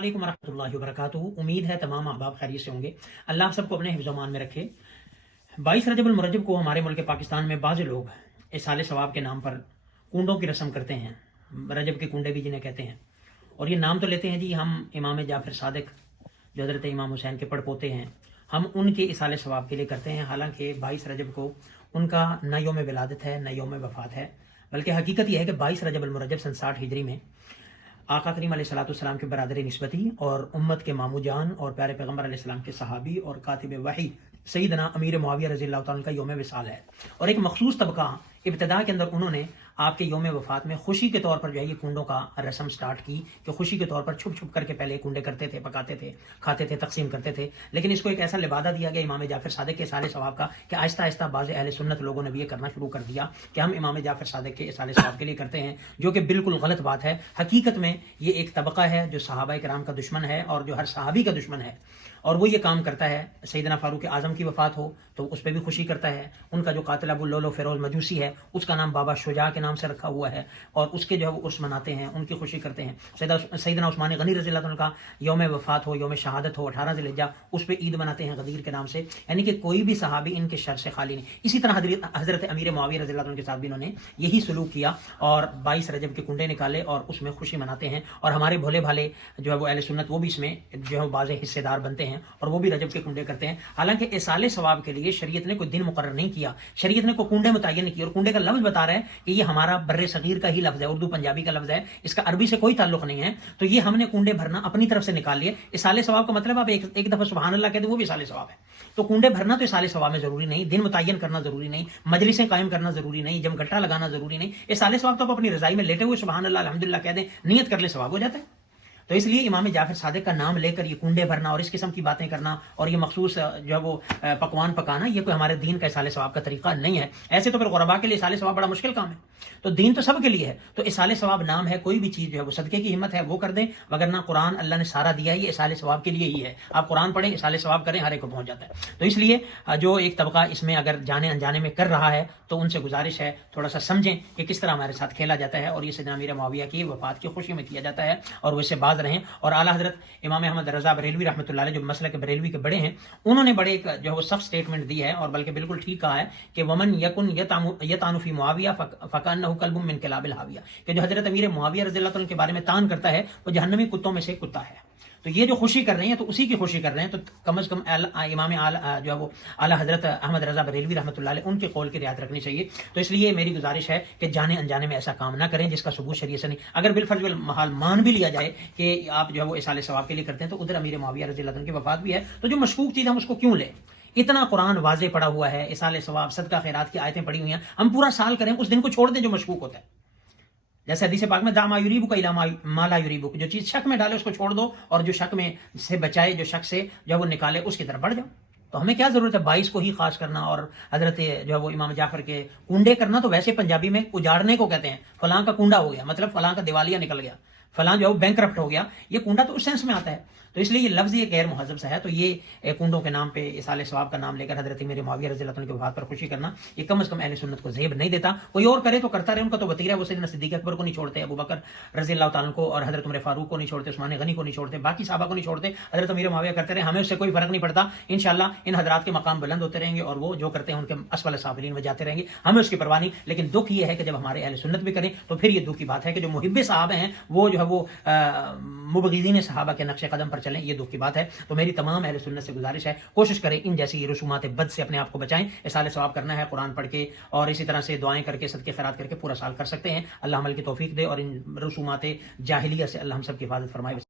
वालेकुम रहमतुल्लाहि वबरकातुहू। उम्मीद है तमाम अहबाब खैरियत से होंगे। अल्लाह आप सबको अपने हिफ्ज़ अमान में रखे। 22 रजब अल मुरज्जब को हमारे मुल्क पाकिस्तान में बाज़ लोग इसाले सवाब के नाम पर कुंडों की रस्म करते हैं। रजब के कुंडे भी जिन्हें कहते हैं, और ये नाम तो लेते हैं जी हम इमाम जाफ़र सादिक जो हज़रत इमाम हुसैन के पड़पोते हैं, हम उनके इसाले सवाब के लिए करते हैं। हालांकि 22 रजब को उनका न यौम विलादत है न यौम वफ़ात है, बल्कि हकीकत यह है कि 22 रजब अल मुरज्जब सन 60 हिजरी में आका करीम अलैहिस्सलाम के बरादर निस्बती और उम्मत के मामू जान और प्यारे पैगम्बर अलैहिस्सलाम के सहाबी और कातिब वही सैयदना अमीर मुआविया रज़ियल्लाहु ताला का यौम विसाल है। और एक मखसूस तबका इब्तिदा के अंदर उन्होंने आपके यौम वफ़ात में खुशी के तौर पर जो है ये कुंडों का रस्म स्टार्ट की कि खुशी के तौर पर छुप छुप करके पहले कुंडे करते थे, पकाते थे, खाते थे, तकसीम करते थे। लेकिन इसको एक ऐसा लिबादा दिया गया इमाम जाफ़र सादिक के इसाले सवाब का कि आहिस्ता आहिस्ता बाज़ अहले सुन्नत लोगों ने भी ये करना शुरू कर दिया कि हम इमाम जाफ़र सादिक के इसाले सवाब के लिए करते हैं, जो कि बिल्कुल गलत बात है। हकीकत में ये एक तबका है जो सहाबा किराम का दुश्मन है और जो हर सहाबी का दुश्मन है, और वो ये काम करता है। सैयदना फारूक आज़म की वफ़ात हो तो उस पर भी खुशी करता है। उनका जो कातिल अबू लौलो फ़िरोज़ मजूसी है उसका नाम बाबा शुजा के नाम से रखा हुआ है, और उसके जो है वो उर्स मनाते हैं, उनकी खुशी करते हैं। सैयदना उस्मान गनी रज़ियल्लाहु अन्हु का यौम वफ़ात हो, यौम शहादत हो 18 ज़िलहिज्जा, उस पर ईद मनाते हैं गदीर के नाम से। यानी कि कोई भी सहाबी इनके शर से खाली नहीं। इसी तरह हज़रत अमीर मुआविया रज़ियल्लाहु अन्हु के साथ भी इन्होंने यही सलूक किया और 22 रजब के कुंडे निकाले और उसमें खुशी मनाते हैं। और हमारे भोले भाले जो है वो अहले सुन्नत वो भी इसमें जो है बाज़ हिस्सेदार बनते हैं और वो भी रजब के कुंडे करते हैं। हालांकि इसाले सवाब के लिए शरीयत ने कोई दिन मुकर्रर नहीं किया, शरीयत ने कोई कुंडे मुतय्यन नहीं किया। और कुंडे का लफ्ज़ बता रहा है कि ये हमारा बर्रे सगीर का ही लफ्ज़ है, उर्दू पंजाबी का लफ्ज़ है, इसका अरबी से कोई ताल्लुक नहीं है। तो ये हमने कुंडे भरना अपनी तरफ से निकाल लिए। इसाले सवाब का मतलब आप एक दफ़ा सुबहान अल्लाह कहते वो भी इसाले सवाब है। तो कुंडे भरना तो इसाले सवाब में ज़रूरी नहीं, दिन मुतय्यन करना ज़रूरी नहीं, मजलिसें कायम करना ज़रूरी नहीं, जमघट्टा लगाना ज़रूरी नहीं। इसाले सवाब तो आप अपनी रज़ाई में लेटे हुए सुबहान अल्लाह अल्हम्दुलिल्लाह कह दें, नियत कर ले, सवाब हो जाता है। तो इसलिए इमाम जाफ़र सादिक का नाम लेकर ये कुंडे भरना और इस किस्म की बातें करना और ये मखसूस जो है वो पकवान पकाना, ये कोई हमारे दीन का इसाले सवाब का तरीका नहीं है। ऐसे तो फिर गुरबा के लिए इसाले सवाब बड़ा मुश्किल काम है, तो दीन तो सब के लिए है। तो इसाले सवाब नाम है, कोई भी चीज़ जो है वो सदक़े की हिम्मत है वो कर दें, वगरना कुरान अल्लाह ने सारा दिया है ये इसाले सवाब के लिए ही है। आप कुरान पढ़ें, इसाले सवाब करें, हर एक को पहुँच जाता है। तो इसलिए जो एक तबका इसमें अगर जाने अनजाने में कर रहा है तो उनसे गुजारिश है थोड़ा सा समझें कि किस तरह हमारे साथ खेला जाता है, और ये सैयदना अमीर मुआविया की वफ़ात की खुशी में किया जाता है, और वैसे बाज रहें। और आला हज़रत इमाम अहमद रज़ा बरेलवी रहमतुल्लाह अलैह जो मसलक बरेलवी के बड़े हैं, उन्होंने बड़े एक जो है वो सख्त स्टेटमेंट दी है, और बल्कि बिल्कुल ठीक कहा है कि वमन यकुन यतानु फी मुआविया फकान्नहु कल्बुम मिन किलाबिल हाविया, कि जो हज़रत अमीर मुआविया रज़ियल्लाहु अन्हु के बारे में तान करता है वो जहन्नमी कुत्तों में से कुत्ता है। तो ये जो खुशी कर रहे हैं तो उसी की खुशी कर रहे हैं, तो कम से कम इमाम जो है वो आला हज़रत अहमद रज़ा बरेलवी रहमतुल्लाह अलैह उनके कौल की रियायत रखनी चाहिए। तो इसलिए मेरी गुजारिश है कि जाने अनजाने में ऐसा काम ना करें जिसका सबूत शरीयत से नहीं। अगर बिलफर्ज बिल महाल मान भी लिया जाए कि आप जो है वो इसाले सवाब के लिए करते हैं, तो उधर अमीर मुआविया रज़ियल्लाहु अन्हु की वफ़ात भी है, तो जो मशकूक चीज़ हम उसको क्यों लें? इतना कुरान वाज़े पड़ा हुआ है, इसाले सवाब सदका खैरात की आयतें पड़ी हुई हैं, हम पूरा साल करें, उस दिन को छोड़ दें जो मशकूक होता है। जैसे हदीस पाक में दामा युरीबु का इला माला युरीबु, जो चीज़ शक में डाले उसको छोड़ दो, और जो शक में से बचाए, जो शक से जो वो निकाले, उसकी तरफ बढ़ जाओ। तो हमें क्या ज़रूरत है 22 को ही खास करना और हज़रत जो है वो इमाम जाफ़र के कुंडे करना? तो वैसे पंजाबी में उजाड़ने को कहते हैं, फलां का कुंडा हो गया, मतलब फलां का दिवालिया निकल गया, फलां जो है वो बैंकरप्ट हो गया, ये कुंडा तो उस सेंस में आता है। तो इसलिए ये लफ्ज़ ये गैर मुहज़्ज़ब सा है। तो ये कुंडों के नाम पे इसाले सवाब का नाम लेकर हज़रत अमीर मुआविया रज़ियल्लाहु अन्हु की वफ़ात पर खुशी करना, ये कम से कम अहले सुन्नत को ज़ेब नहीं देता। कोई और करे तो करता रहे, उनका तो वतीरा है, वो सैयदना सिद्दीक़ अकबर को नहीं छोड़ते, अबू बकर रज़ियल्लाहु ताला को और हज़रत उमर फारूक को नहीं छोड़ते, उस्मान गनी को नहीं छोड़ते, बाकी सहाबा को नहीं छोड़ते, हज़रत अमीर मुआविया करते रहे, हमें उससे कोई फ़र्क नहीं पड़ता। इंशाअल्लाह इन हज़रात के मकाम बुलंद होते रहेंगे और वो जो करते हैं उनके असफल साफिलीन में जाते रहेंगे, हमें उसकी परवाह नहीं। लेकिन दुख ये है कि जब हमारे अहले सुन्नत भी करें तो फिर ये दुख की बात है कि जो मुहिब्बे सहाबा हैं वो जो है वो मुबग़िज़ीन सहाबा के नक्शे कदम पर चलें, ये दुख की बात है। तो मेरी तमाम अहले सुन्नत से गुजारिश है, कोशिश करें इन जैसी रसूमात बद से अपने आप को बचाएं। इसाले सवाब करना है कुरान पढ़ के और इसी तरह से दुआएं करके सदके खैरात करके पूरा साल कर सकते हैं। अल्लाह अमल की तौफीक दे और इन रसूमात जाहिलिया से अल्लाह हम सब की हिफाजत फरमाए।